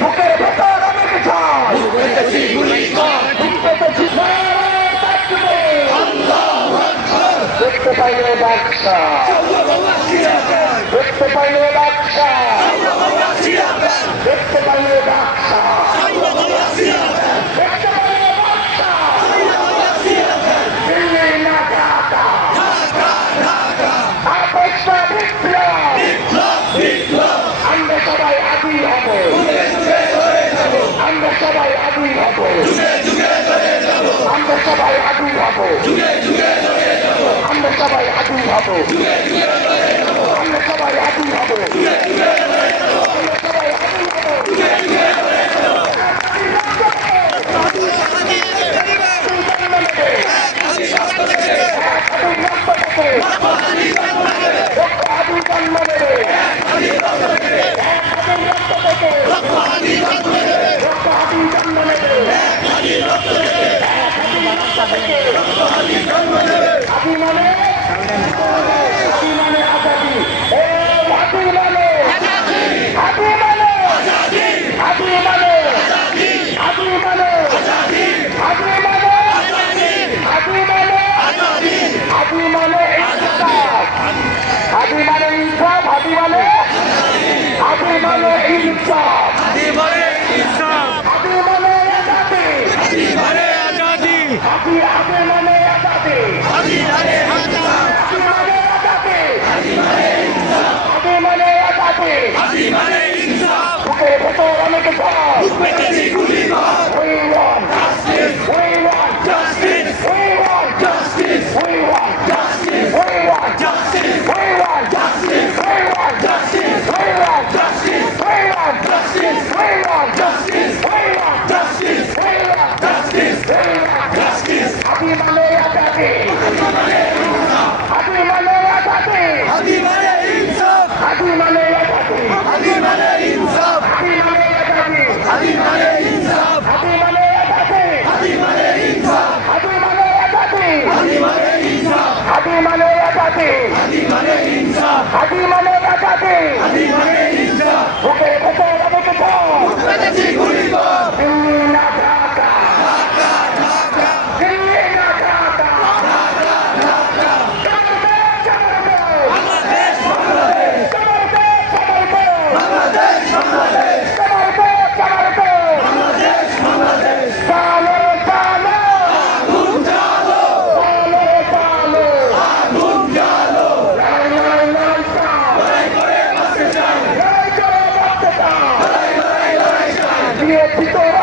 বুকের ভেতর অনেক ঝড় বুকেতেছি দেখতে পাইলে বাদশা দেখতে পাইলে বাদশা দেখতে পাইলে বাদশা দেখতে পাইলে বাদশা দিল্লি না ঢাকা আপেক্ষা বিপ্লব আমরা সবাই আদি হব আমরা সবাই আদি হব আমরা সবাই আদি হব আমরা সবাই আদি হব আমরা সবাই আদি হব ভিতরে